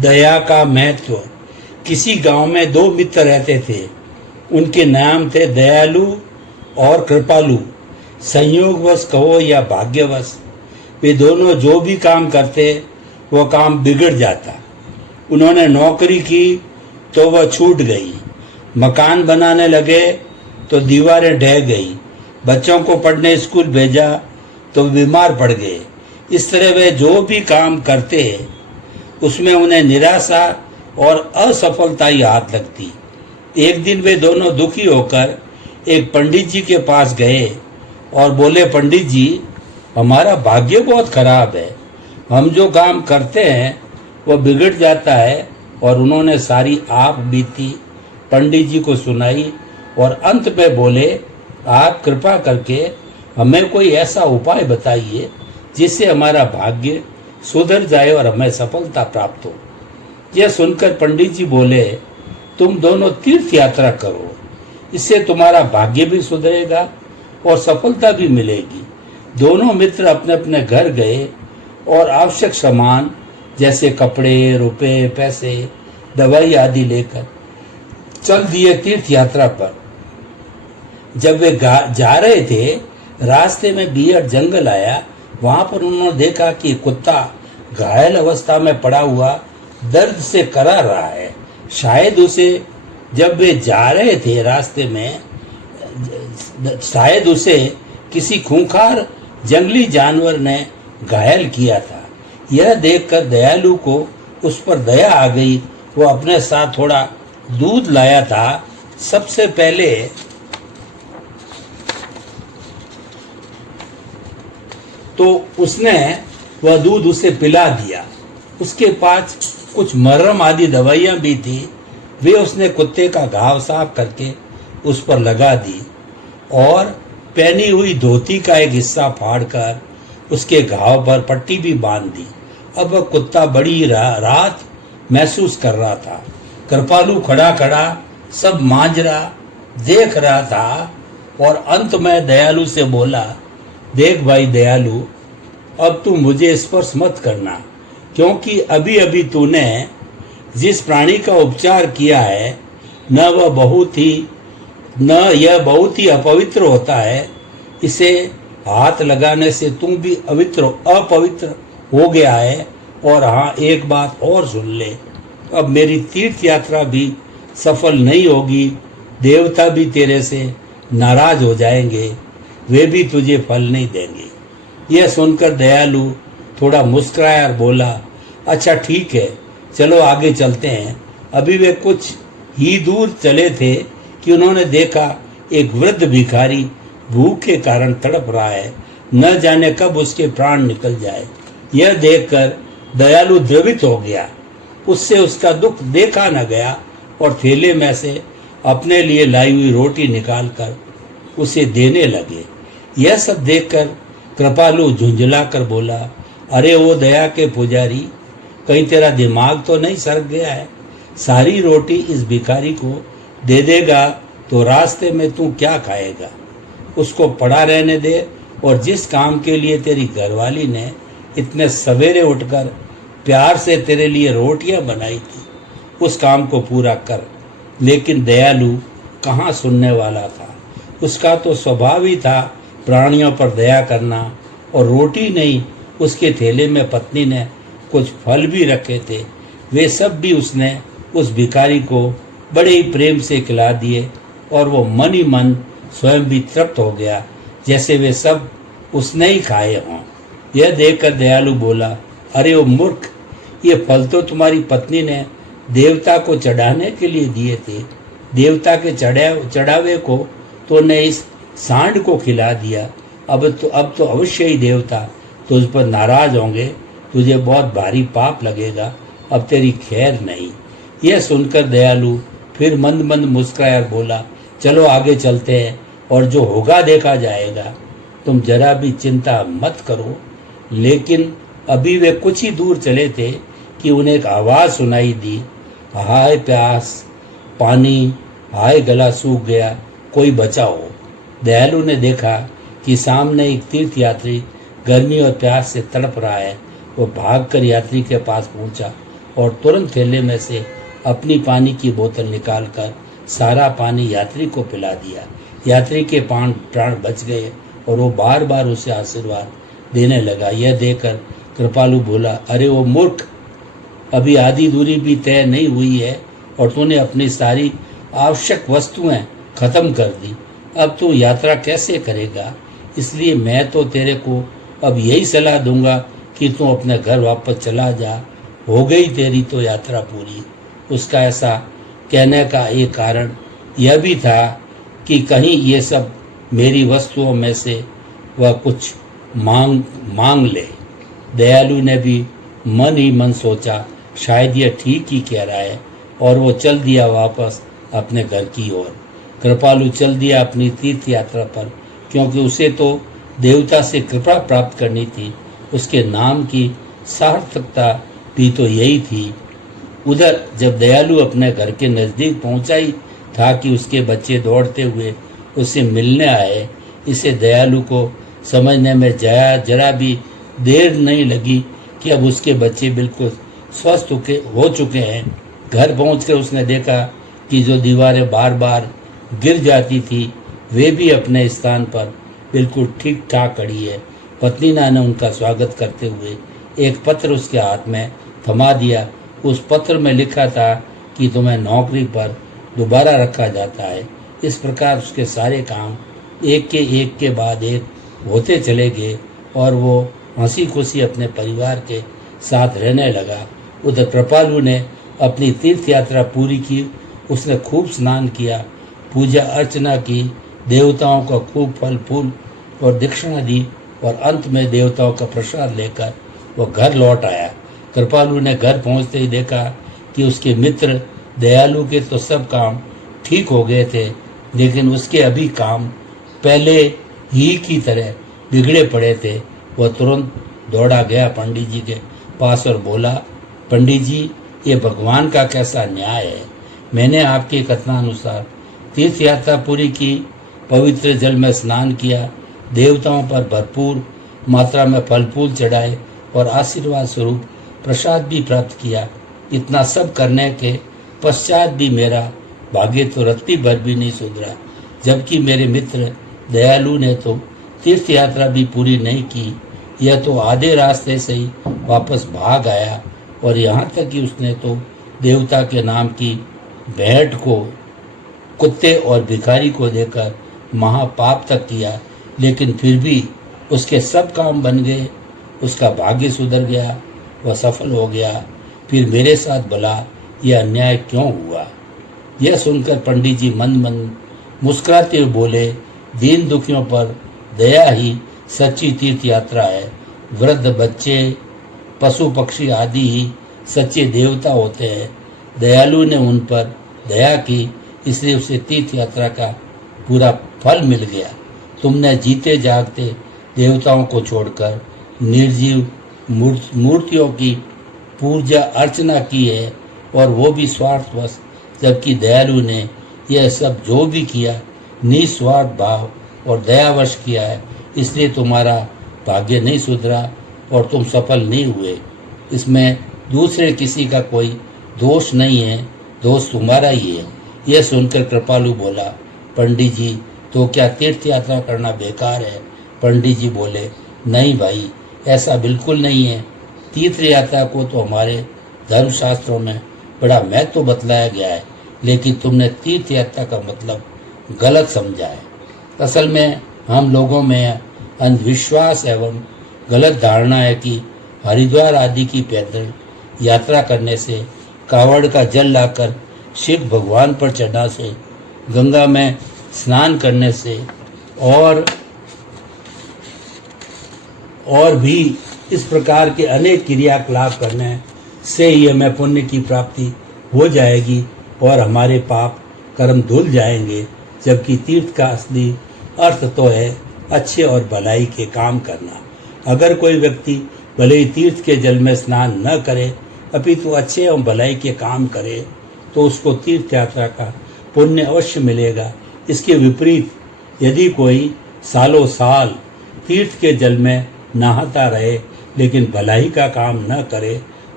दया का महत्व। किसी गांव में दो मित्र रहते थे। उनके नाम थे दयालु और कृपालु। संयोगवश कहो या भाग्यवश, वे दोनों जो भी काम करते वो काम बिगड़ जाता। उन्होंने नौकरी की तो वह छूट गई, मकान बनाने लगे तो दीवारें ढह गई, बच्चों को पढ़ने स्कूल भेजा तो बीमार पड़ गए। इस तरह वे जो भी काम करते उसमें उन्हें निराशा और असफलता ही हाथ लगती। एक दिन वे दोनों दुखी होकर एक पंडित जी के पास गए और बोले, पंडित जी, हमारा भाग्य बहुत खराब है, हम जो काम करते हैं वह बिगड़ जाता है। और उन्होंने सारी आप बीती पंडित जी को सुनाई और अंत में बोले, आप कृपा करके हमें कोई ऐसा उपाय बताइए जिससे हमारा भाग्य सुधर जाए और हमें सफलता प्राप्त हो। यह सुनकर पंडित जी बोले, तुम दोनों तीर्थ यात्रा करो, इससे तुम्हारा भाग्य भी सुधरेगा और सफलता भी मिलेगी। दोनों मित्र अपने अपने घर गए और आवश्यक सामान जैसे कपड़े, रुपए, पैसे, दवाई आदि लेकर चल दिए तीर्थ यात्रा पर। जब वे जा रहे थे, रास्ते में बियड जंगल आया। वहां पर उन्होंने देखा कि कुत्ता घायल अवस्था में पड़ा हुआ दर्द से कराह रहा है। शायद उसे जब वे जा रहे थे रास्ते में, शायद उसे किसी खूंखार जंगली जानवर ने घायल किया था। यह देखकर दयालु को उस पर दया आ गई। वो अपने साथ थोड़ा दूध लाया था। सबसे पहले तो उसने वह दूध उसे पिला दिया। उसके पास कुछ मरहम आदि दवाइयां भी थी। वे उसने कुत्ते का घाव साफ करके उस पर लगा दी और पहनी हुई धोती का एक हिस्सा फाड़कर उसके घाव पर पट्टी भी बांध दी। अब वह कुत्ता बड़ी राहत महसूस कर रहा था। कृपालु खड़ा खड़ा सब मांजरा देख रहा था और अंत में दयालु से बोला, देख भाई दयालु, अब तू मुझे स्पर्श मत करना, क्योंकि अभी अभी तूने जिस प्राणी का उपचार किया है न यह बहुत ही अपवित्र होता है। इसे हाथ लगाने से तुम भी अपवित्र हो गया है। और हाँ, एक बात और सुन ले, अब मेरी तीर्थ यात्रा भी सफल नहीं होगी। देवता भी तेरे से नाराज हो जाएंगे, वे भी तुझे फल नहीं देंगे। यह सुनकर दयालु थोड़ा मुस्कुराया और बोला, अच्छा ठीक है, चलो आगे चलते हैं। अभी वे कुछ ही दूर चले थे कि उन्होंने देखा एक वृद्ध भिखारी भूख के कारण तड़प रहा है, न जाने कब उसके प्राण निकल जाए। यह देखकर दयालु द्रवित हो गया। उससे उसका दुख देखा न गया और थैले में से अपने लिए लाई हुई रोटी निकालकर उसे देने लगे। यह सब देखकर कृपालु झुंझला कर बोला, अरे वो दया के पुजारी, कहीं तेरा दिमाग तो नहीं सरक गया है? सारी रोटी इस भिखारी को दे देगा तो रास्ते में तू क्या खाएगा? उसको पड़ा रहने दे और जिस काम के लिए तेरी घरवाली ने इतने सवेरे उठकर प्यार से तेरे लिए रोटियां बनाई थी, उस काम को पूरा कर। लेकिन दयालु कहाँ सुनने वाला था। उसका तो स्वभाव ही था प्राणियों पर दया करना। और रोटी नहीं, उसके थैले में पत्नी ने कुछ फल भी रखे थे, वे सब भी उसने उस भिखारी को बड़े ही प्रेम से खिला दिए और वो मन ही मन स्वयं भी तृप्त हो गया, जैसे वे सब उसने ही खाए हों। यह देखकर दयालु बोला, अरे ओ मूर्ख, ये फल तो तुम्हारी पत्नी ने देवता को चढ़ाने के लिए दिए थे। देवता के चढ़ावे को तूने इस सांड को खिला दिया। अब तो अवश्य ही देवता तुझ पर नाराज होंगे, तुझे बहुत भारी पाप लगेगा, अब तेरी खैर नहीं। यह सुनकर दयालु फिर मंद मंद मुस्कुराया बोला, चलो आगे चलते हैं और जो होगा देखा जाएगा, तुम जरा भी चिंता मत करो। लेकिन अभी वे कुछ ही दूर चले थे कि उन्हें एक आवाज़ सुनाई दी, हाय प्यास, पानी, हाय गला सूख गया, कोई बचाओ। दयालु ने देखा कि सामने एक तीर्थ यात्री गर्मी और प्यास से तड़प रहा है। वो भागकर यात्री के पास पहुंचा और तुरंत थैले में से अपनी पानी की बोतल निकालकर सारा पानी यात्री को पिला दिया। यात्री के प्राण बच गए और वो बार बार उसे आशीर्वाद देने लगा। यह देखकर कृपालु बोला, अरे वो मूर्ख, अभी आधी दूरी भी तय नहीं हुई है और तूने अपनी सारी आवश्यक वस्तुएं खत्म कर दी। अब तू यात्रा कैसे करेगा? इसलिए मैं तो तेरे को अब यही सलाह दूंगा कि तू अपने घर वापस चला जा। हो गई तेरी तो यात्रा पूरी। उसका ऐसा कहने का एक कारण यह भी था कि कहीं ये सब मेरी वस्तुओं में से वह कुछ मांग ले। दयालु ने भी मन ही मन सोचा, शायद यह ठीक ही कह रहा है, और वो चल दिया वापस अपने घर की ओर। कृपालु चल दिया अपनी तीर्थ यात्रा पर, क्योंकि उसे तो देवता से कृपा प्राप्त करनी थी। उसके नाम की सार्थकता भी तो यही थी। उधर जब दयालु अपने घर के नज़दीक पहुंचा ही था कि उसके बच्चे दौड़ते हुए उससे मिलने आए। इसे दयालु को समझने में जरा भी देर नहीं लगी कि अब उसके बच्चे बिल्कुल स्वस्थ हो चुके हैं। घर पहुंचकर उसने देखा कि जो दीवारें बार बार गिर जाती थी वे भी अपने स्थान पर बिल्कुल ठीक ठाक खड़ी है। पत्नी ने उनका स्वागत करते हुए एक पत्र उसके हाथ में थमा दिया। उस पत्र में लिखा था कि तुम्हें नौकरी पर दोबारा रखा जाता है। इस प्रकार उसके सारे काम एक के बाद एक होते चले गए और वो हंसी खुशी अपने परिवार के साथ रहने लगा। उधर कृपालु ने अपनी तीर्थ यात्रा पूरी की। उसने खूब स्नान किया, पूजा अर्चना की, देवताओं को खूब फल फूल और दक्षिणा दी और अंत में देवताओं का प्रसाद लेकर वो घर लौट आया। कृपालु ने घर पहुंचते ही देखा कि उसके मित्र दयालु के तो सब काम ठीक हो गए थे, लेकिन उसके अभी काम पहले ही की तरह बिगड़े पड़े थे। वह तुरंत दौड़ा गया पंडित जी के पास और बोला, पंडित जी, ये भगवान का कैसा न्याय है। मैंने आपके कथनानुसार तीर्थ यात्रा पूरी की, पवित्र जल में स्नान किया, देवताओं पर भरपूर मात्रा में फल फूल चढ़ाए और आशीर्वाद स्वरूप प्रसाद भी प्राप्त किया। इतना सब करने के पश्चात भी मेरा भाग्य तो रत्ती भर भी नहीं सुधरा, जबकि मेरे मित्र दयालु ने तो तीर्थ यात्रा भी पूरी नहीं की। यह तो आधे रास्ते से ही वापस भाग आया और यहाँ तक कि उसने तो देवता के नाम की भेंट को कुत्ते और भिखारी को देकर महापाप तक किया, लेकिन फिर भी उसके सब काम बन गए। उसका भाग्य सुधर गया, वह सफल हो गया। फिर मेरे साथ भला यह अन्याय क्यों हुआ? यह सुनकर पंडित जी मंद मंद मुस्कुराते हुए बोले, दीन दुखियों पर दया ही सच्ची तीर्थ यात्रा है। वृद्ध, बच्चे, पशु पक्षी आदि ही सच्चे देवता होते हैं। दयालु ने उन पर दया की, इसलिए उसे तीर्थ यात्रा का पूरा फल मिल गया। तुमने जीते जागते देवताओं को छोड़कर निर्जीव मूर्तियों की पूजा अर्चना की है, और वो भी स्वार्थवश, जबकि दयालु ने यह सब जो भी किया निस्वार्थ भाव और दयावश किया है। इसलिए तुम्हारा भाग्य नहीं सुधरा और तुम सफल नहीं हुए। इसमें दूसरे किसी का कोई दोष नहीं है, दोष तुम्हारा ही है। यह सुनकर कृपालु बोला, पंडित जी, तो क्या तीर्थ यात्रा करना बेकार है? पंडित जी बोले, नहीं भाई, ऐसा बिल्कुल नहीं है। तीर्थ यात्रा को तो हमारे धर्मशास्त्रों में बड़ा महत्व बतलाया गया है, लेकिन तुमने तीर्थ यात्रा का मतलब गलत समझा है। असल में हम लोगों में अंधविश्वास एवं गलत धारणा है कि हरिद्वार आदि की पैदल यात्रा करने से, कावड़ का जल लाकर शिव भगवान पर चढ़ने से, गंगा में स्नान करने से और भी इस प्रकार के अनेक क्रियाकलाप करने से ही हमें पुण्य की प्राप्ति हो जाएगी और हमारे पाप कर्म धुल जाएंगे। जबकि तीर्थ का असली अर्थ तो है अच्छे और भलाई के काम करना। अगर कोई व्यक्ति भले ही तीर्थ के जल में स्नान न करे, अपितु अच्छे एवं भलाई के काम करे, तो उसको तीर्थ यात्रा का पुण्य अवश्य मिलेगा। इसके विपरीत यदि कोई सालों साल तीर्थ के जल में नहाता रहे लेकिन भलाई का काम न करे,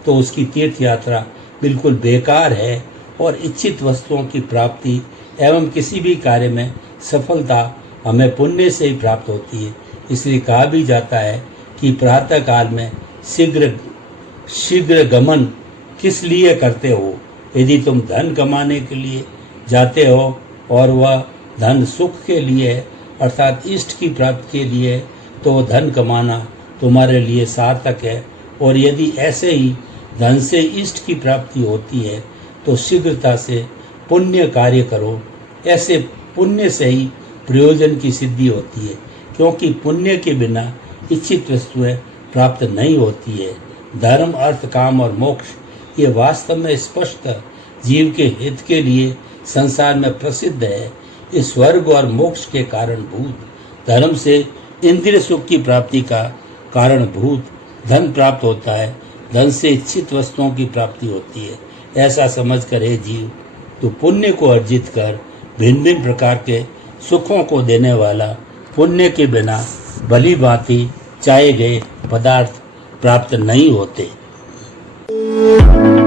तो उसकी तीर्थ यात्रा बिल्कुल बेकार है और इच्छित वस्तुओं की प्राप्ति एवं किसी भी कार्य में सफलता हमें पुण्य से ही प्राप्त होती है। इसलिए कहा भी जाता है कि प्रातः काल में शीघ्र गमन किस लिए करते हो? यदि तुम धन कमाने के लिए जाते हो और वह धन सुख के लिए है अर्थात इष्ट की प्राप्ति के लिए, तो धन कमाना तुम्हारे लिए सार्थक है। और यदि ऐसे ही धन से इष्ट की प्राप्ति होती है तो शीघ्रता से पुण्य कार्य करो। ऐसे पुण्य से ही प्रयोजन की सिद्धि होती है, क्योंकि पुण्य के बिना इच्छित वस्तुएं प्राप्त नहीं होती है। धर्म, अर्थ, काम और मोक्ष ये वास्तव में स्पष्ट जीव के हित के लिए संसार में प्रसिद्ध है। इस स्वर्ग और मोक्ष के कारणभूत धर्म से इंद्रिय सुख की प्राप्ति का कारणभूत धन प्राप्त होता है। धन से इच्छित वस्तुओं की प्राप्ति होती है। ऐसा समझ कर हे जीव, तो पुण्य को अर्जित कर भिन्न भिन्न प्रकार के सुखों को देने वाला पुण्य के बिना भली भांति चाहे गए पदार्थ प्राप्त नहीं होते।